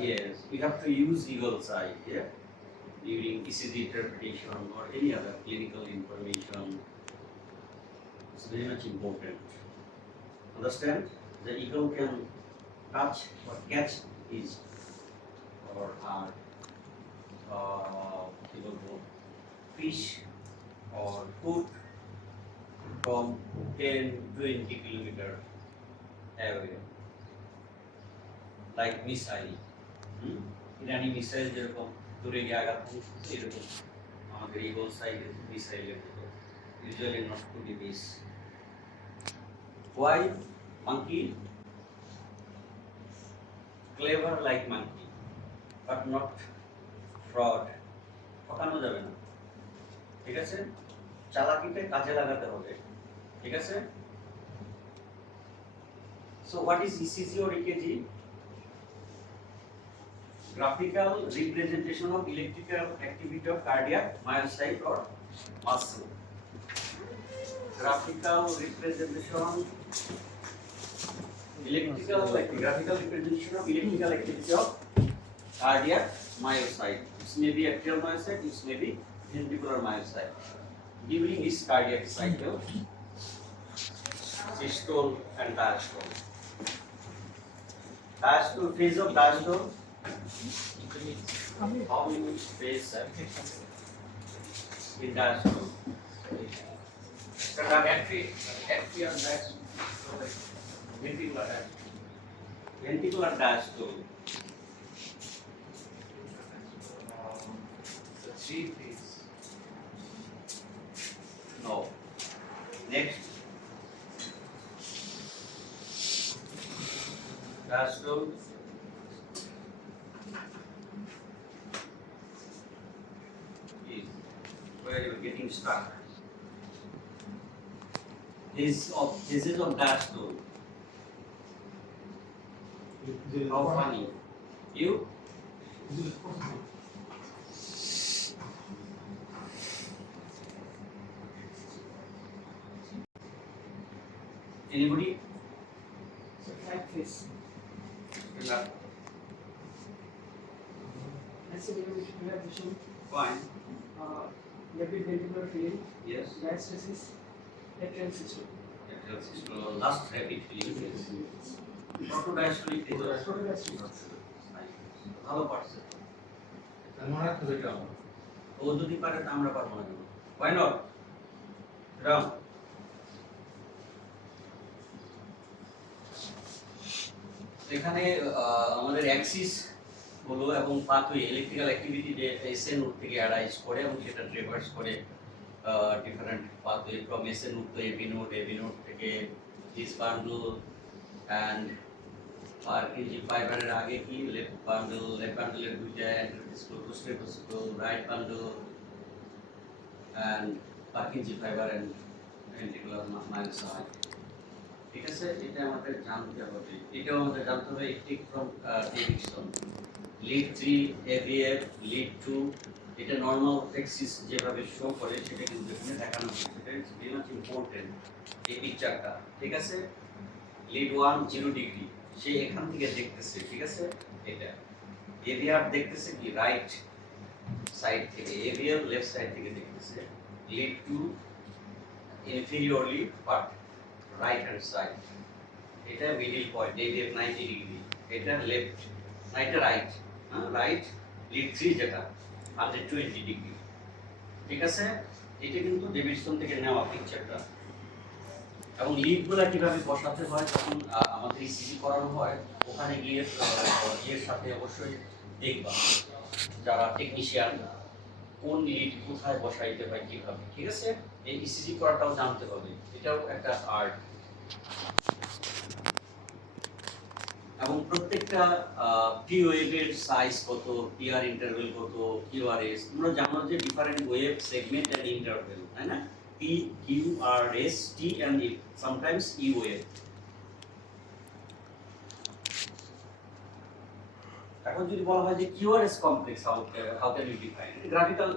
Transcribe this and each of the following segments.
Yes, we have to use eagle's eye, yeah, during ECG interpretation or any other clinical information. It's very much important. Understand? The eagle can touch or catch his or her fish or food from 10-20 kilometer away, like missile. Irani missile যেরকম দূরে গিয়ে আঘাত করছে এরকম আমাদের eagle সাইজের মিসাইলের মতো usually not to be miss. Why? Monkey clever like monkey but not fraud. ঠকানো যাবে না, ঠিক আছে? চালাকিতে কাজে লাগাতে হবে, ঠিক আছে? So what is ECG or EKG? Graphical representation of electrical activity of cardiac myocyte or muscle. Graphical representation graphical representation of electrical activity of cardiac myocyte. This may be atrial myocyte, this may be ventricular myocyte. During this cardiac cycle, systole and diastole. Diastole, phase of diastole. How many phase in diastole? Ventricular diastole. The 3 phase. No. Next. Diastole. Is where you are getting stuck. Phases of diastole. How funny. You? Anybody? So flat face. Relaxation. Fine. Left ventricular filling. Yes. Diastasis. Atrial systole. Atrial systole. Last rapid filling. Protodiastolic phase. ভালো পারছে। ও যদি পারে তা আমরা পারবো না। Why not? Ram. এখানে আমাদের অ্যাক্সিস হলো এবং পাথওয়ে ইলেকট্রিক্যাল অ্যাক্টিভিটি যে এসএ নোড থেকে অ্যারাইজ করে এবং সেটা ট্রেভার্স করে different pathway from SA node to AV node থেকে দিস বান্ডল অ্যান্ড পারকিনজি ফাইবারের আগে কি লেফট বান্ডলের দুইটা স্টেপোস্কোপ right bundle and Purkinje fiber and ventricular myocyte. ঠিক আছে, এটা আমাদের জানতে হবে। এটাও আমাদের জানতে হবে electric from Davidson lead 3 AVF lead 2 এটা নরমাল এক্সিস যেভাবে শো করে সেটা কিন্তু এখানে দেখানো হচ্ছে। এটা ইজ ভেরি মাচ ইম্পর্টেন্ট এই পিকচারটা। ঠিক আছে, লিড 1 0 ডিগ্রি সে এখান থেকে দেখতেছে। ঠিক আছে, এটা এভিআর দেখতেছে কি রাইট সাইড থেকে, এভিএফ লেফট সাইড থেকে দেখতেছে। Lead 2 inferiorly but right hand side, এটা মিডল পয়েন্ট এভিএফ 90 ডিগ্রি, এটা লেফট না এটা রাইট, রাইট লিড 3 যেটা 120 ডিগ্রি। ঠিক আছে, এটা কিন্তু ডেভিডসন থেকে নেওয়া পিকচারটা। এবং লিডগুলা কিভাবে বসাতে হয় যখন আমাদের ইসিজি করানো হয় ওখানে গিয়ে এর সাথে অবশ্যই দেখবা যারা টেকনিশিয়ান কোন লিড কোথায় বসাইতে হয় কিভাবে। ঠিক আছে, এই ইসিজি করাটাও জানতে হবে, এটাও একটা আর্ট। এবং প্রত্যেকটা পি ওয়েভের সাইজ কত, পিআর ইন্টারভেল কত, কিউআরএস তোমরা জানো যে different wave segment and interval, তাই না? P, Q, R, S, T and E, sometimes E wave. এখন যদি বলা হয় যে QRS complex, how can you define it? Graphical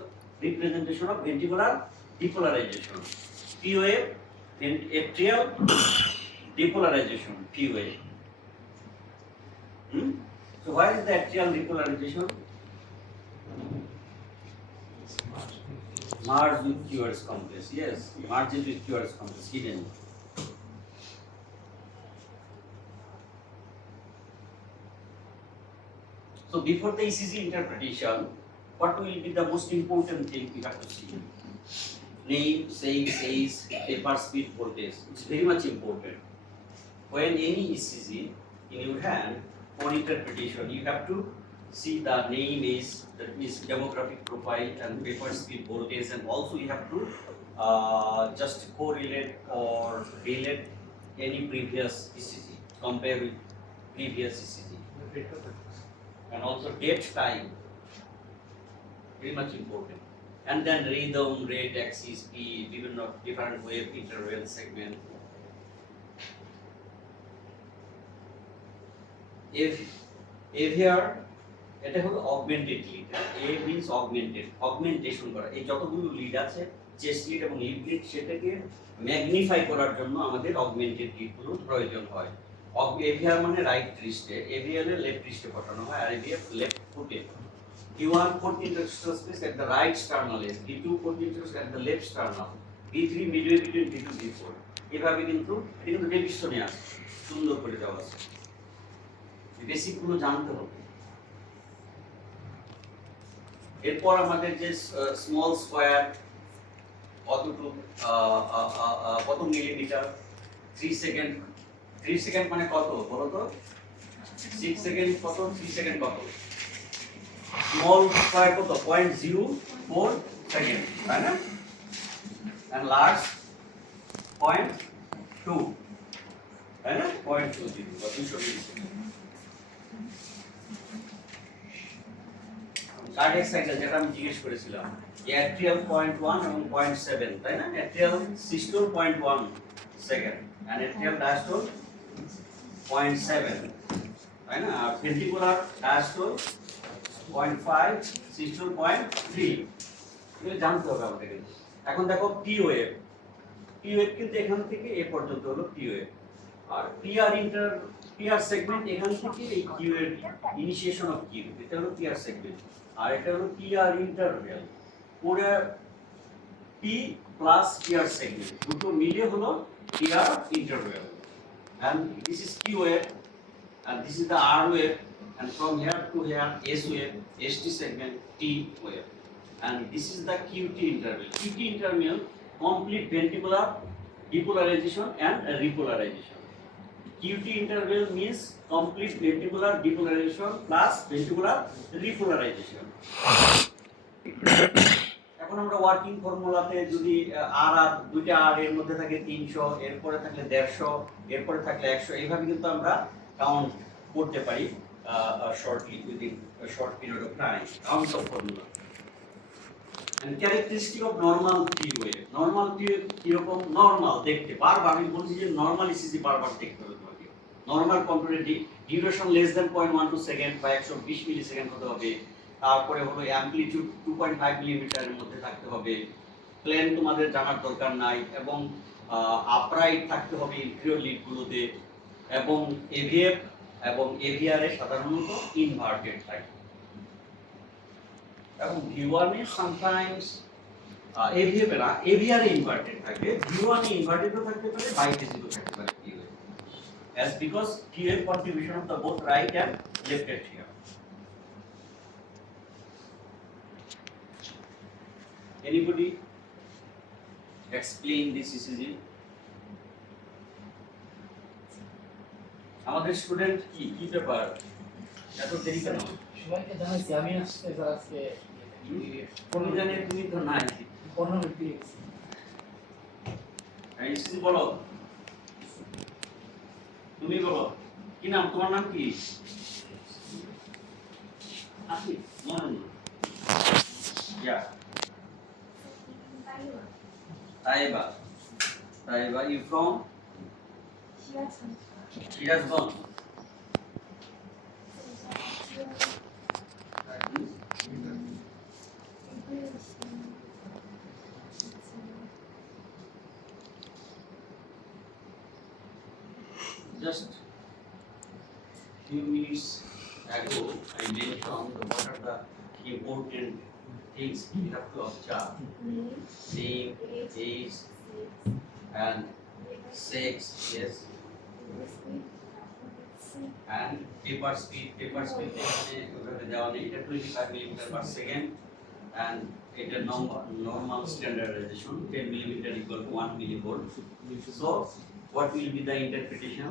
representation of ventricular depolarization. P wave, atrial depolarization, P wave. So where is the atrial repolarization? Merge with QRS complex. Yes, merges with QRS complex. Hidden. So before the ECG interpretation, what will be the most important thing we have to see? Name, saying, says, paper speed, voltage. It's very much important. When any ECG in your hand for interpretation, you have to see the name is, that is demographic profile and paper speed, voltage, and also you have to just correlate or relate any previous ECG, compare with previous ECG. And also date, time, very much important. And then rhythm, rate, axis, speed, different wave interval segment. If here এটা হলো augmented lead, এ means augmented, augmentation করা। এই যতগুলো lead আছে chest lead এবং lead lead সেটাকে magnify করার জন্য আমাদের অগমেন্টেড লিডগুলো প্রয়োজন হয়। এভিআর মানে রাইট রিস্টে, এভিএল এর লেফট রিস্টে বসানো হয়, আর এভিএফ লেফট ফুটে। Q1 fourth interstitial space at the right sternal edge, B2 fourth interstitial at the left sternal, B3 midway between B2 B4. এভাবে কিন্তু এটা কিন্তু রেভিশনে আছে, সুন্দর করে দেওয়া আছে। বেসিক গুলো জানতে হবে। এরপর আমাদের যে স্মল স্কয়ার কতটুকু কত মিলিমিটার, 3 সেকেন্ড, 3 সেকেন্ড মানে কত বলো তো? 6 সেকেন্ড কত, 3 সেকেন্ড কত? স্মল স্কয়ার কত? 0.04 সেকেন্ড, তাই না? and large 0.2, তাই না? 0.20 বা 200 মিলিমিটার। কার্ডিয়াক সাইকেল যেটা আমি জিজ্ঞেস করেছিলাম, অ্যাট্রিয়াল 0.1 এবং 0.7, তাই না? Atrial systole 0.1 second and atrial diastole 0.7, তাই না? আর ভেন্ট্রিকুলার ডায়াস্টোল 0.5, সিস্টোল 0.3। এগুলো জানতে হবে আমাদের। এখন দেখো পি ওয়েভ, পি ওয়েভ কিন্তু এখান থেকে এ পর্যন্ত হলো পি ওয়েভ, আর পিআর সেগমেন্ট এখান থেকে এই কিউ এর ইনিশিয়েশন অফ কিউ, এটা হলো পিআর সেগমেন্ট, আর এটা হলো পিআর ইন্টারভ্যাল। পুরো পি প্লাস পিআর সেগমেন্ট দুটো মিলে হলো PR interval. and this is Q wave and this is the R wave, and from here to here S wave, ST segment, T wave, and this is the QT interval. QT interval complete ventricular depolarization and repolarization. QT interval means complete ventricular depolarization plus ventricular repolarization. এখন আমরা working ফর্মুলাতে যদি আর আর দুইটা আর এর মধ্যে থাকে 300, এরপরে থাকলে 150, এরপরে থাকলে 100, এইভাবে কিন্তু আমরা কাউন্ট করতে পারি shortly within short period of time, count of formula. And characteristic of normal T wave, normal T wave কিরকম? নরমাল দেখতে, বারবার আমি বলছি যে নরমাল ইসিজি বারবার দেখতে হবে তোমাকে। Normal computer duration less than 0.12 second বা 120 মিলি সেকেন্ড হতে হবে। তারপরে হলো অ্যামপ্লিটিউড 2.5 মিলিমিটারের মধ্যে থাকতে হবে। প্লেন তোমাদের জানার দরকার নাই, এবং আপরাইট থাকতে হবে ইনফিরিয়র লিডগুলোতে, এবং এভিএফ এবং এভিআর এ সাধারণত ইনভার্টেড থাকে, এবং V1 এ সামটাইমস এভিএফ এ না, এভিআর এ ইনভার্টেড থাকে, V1 এ ইনভার্টেডও থাকতে পারে, বাইফেজিকও থাকতে পারে QA, as because QA contribution of the both right and left atrium. Anybody explain this ECG? আমাদের স্টুডেন্ট কি ব্যাপার, এত দেরি কেন? সবাইকে জানাইছি আমি আসতে আজকে কোন জানে তুমি তো নাই। 15 মিনিট দিয়েছি। ECG বলো, তুমি বলো কি নাম, তোমার নাম কি? আসি মনে নেই। ইয়া Taiba, you from? Shirazgঞ্জ. Just few minutes ago I mentioned what are the important things we have to observe. Name, age, and sex, yes, and taper speed এখানে ওভাবে দেওয়া নেই, এটা 25 millimeter per second, and এটা normal standardization 10 millimeter equal to 1 millivolt. So what will be the interpretation?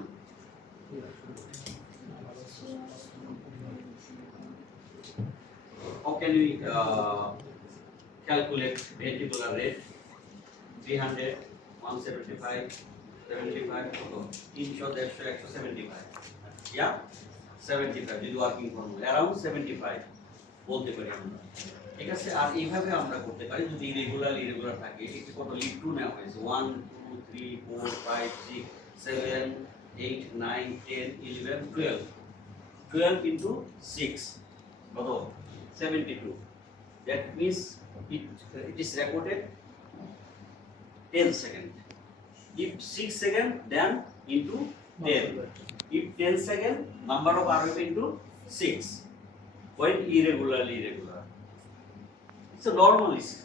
How can we calculate ventricular rate? 300, 175, 75, 300, 175. Yeah, 75 যদি working formula around 75 বলতে পারি আমরা, ঠিক আছে। আর এইভাবে আমরা করতে পারি যদি ইরেগুলার থাকে, এটা কত লিড 2 নেওয়া হয়েছে 1 2 3 4 5 6 7 8 9 10 11 12 12 into 6 কত 72. That means it is recorded 10 second. If 6 second, then into 10. If 10 second, number of RF into 6. When irregular. It's a normal issue.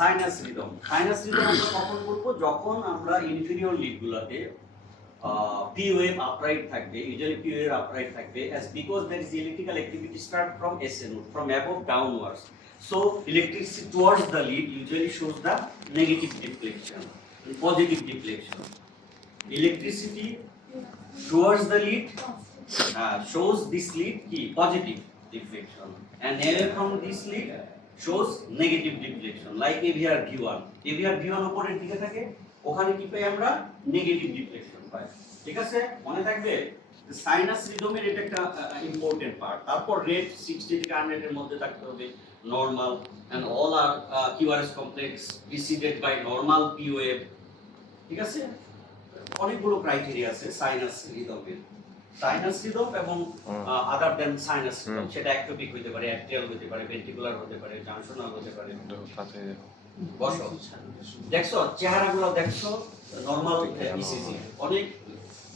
Sinus rhythm আমরা কখন করবো? যখন আমরা ইনফিরিয়র লিডগুলোতে P wave upright থাকবে, usually P wave upright থাকবে, as because there is electrical activity start from SA node, from above downwards. So electricity towards the lead usually shows the negative deflection, positive deflection. Electricity towards the lead shows this lead key positive deflection, and away from this lead shows negative deflection, like AVR V1 উপরের দিকে থাকে, ওখানে কি পাই আমরা negative deflection পাই, ঠিক আছে। মনে থাকবে সাইনাস রিদমের এটা একটা ইম্পর্টেন্ট পার্ট। তারপর রেট 60 থেকে 100 এর মধ্যে থাকতে হবে, normal, and all are QRS complex preceded by normal P wave, ঠিক আছে। অনেকগুলো ক্রাইটেরিয়া আছে সাইনাস রিদমের। সাইনাস রিদম এবং আদার দেন সাইনাস রিদম, সেটা একটোপিক হতে পারে, অ্যাট্রিয়াল হতে পারে, ভেন্ট্রিকুলার হতে পারে, জাংশনাল হতে পারে। বসো, দেখছো চেহারাগুলো, দেখছো নরমাল ইসিজি, অনেক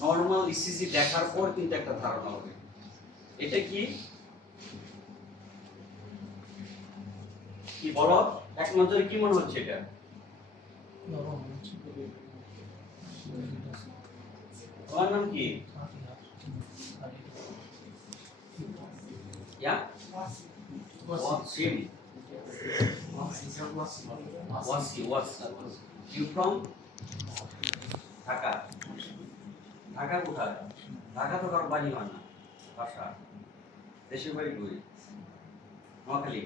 নরমাল ইসিজি দেখার পর কিন্তু একটা ধারণা হবে এটা কি বলো, এক নজরে কি মনে হচ্ছে এটা? তোমার নাম কি? Yeah? Wasim. You from Dhaka? Dhaka কোথায়? ঢাকা তো কারো বাড়ি হয় না, বাসা দেশের বাড়ি কই? নোয়াখালী,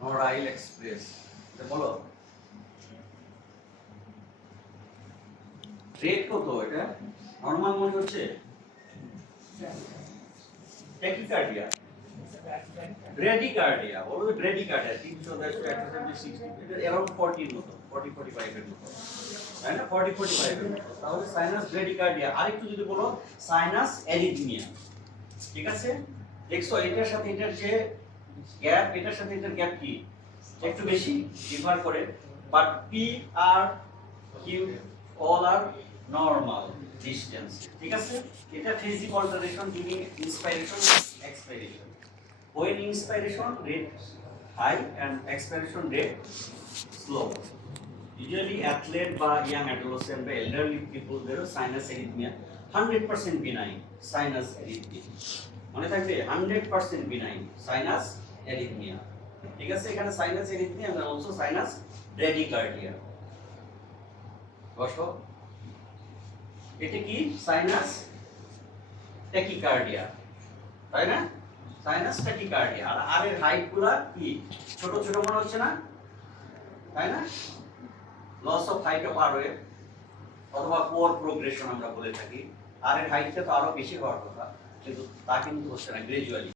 নড়াইল এক্সপ্রেস। বলো রেট কত? এটা নরমাল মনে হচ্ছে, ট্যাকিকার্ডিয়া, ব্রেডিকার্ডিয়া, বলো ব্রেডিকার্ডিয়া 310 160, এটা अराउंड 40 এর মতো, 40 45 এর মতো, তাই না? 40 45 এর মতো। তাহলে সাইনাস ব্রেডিকার্ডিয়া। আরেকটু যদি বলো সাইনাস অ্যারিথমিয়া, ঠিক আছে। দেখছো এটার সাথে এটার যে গ্যাপ, এটার সাথে এটার গ্যাপ কি একটু বেশি ডিফার করে, but P R Q all are normal distance, ঠিক আছে। এটা phasic alteration during inspiration expiration. When inspiration rate high and expiration rate slow. Usually athlete বা young adolescent বা elderly people there sinus arrhythmia 100% benign sinus arrhythmia, মনে থাকবে 100% benign sinus arrhythmia, ঠিক আছে। এখানে sinus arrhythmia and also sinus bradycardia। বসো, এটা কি? সাইনাস ট্যাকিকার্ডিয়া, তাই না? Sinus tachycardia. আর এর হাইট গুলা কি ছোট ছোট মনে হচ্ছে না, তাই না? লস অফ হাইট অফ আরওয়ে অথবা পোর প্রোগ্রেশন আমরা বলে থাকি। আর এর হাইটটা তো আরো বেশি হওয়ার কথা, কিন্তু তা কিন্তু হচ্ছে না, গ্রাজুয়ালি।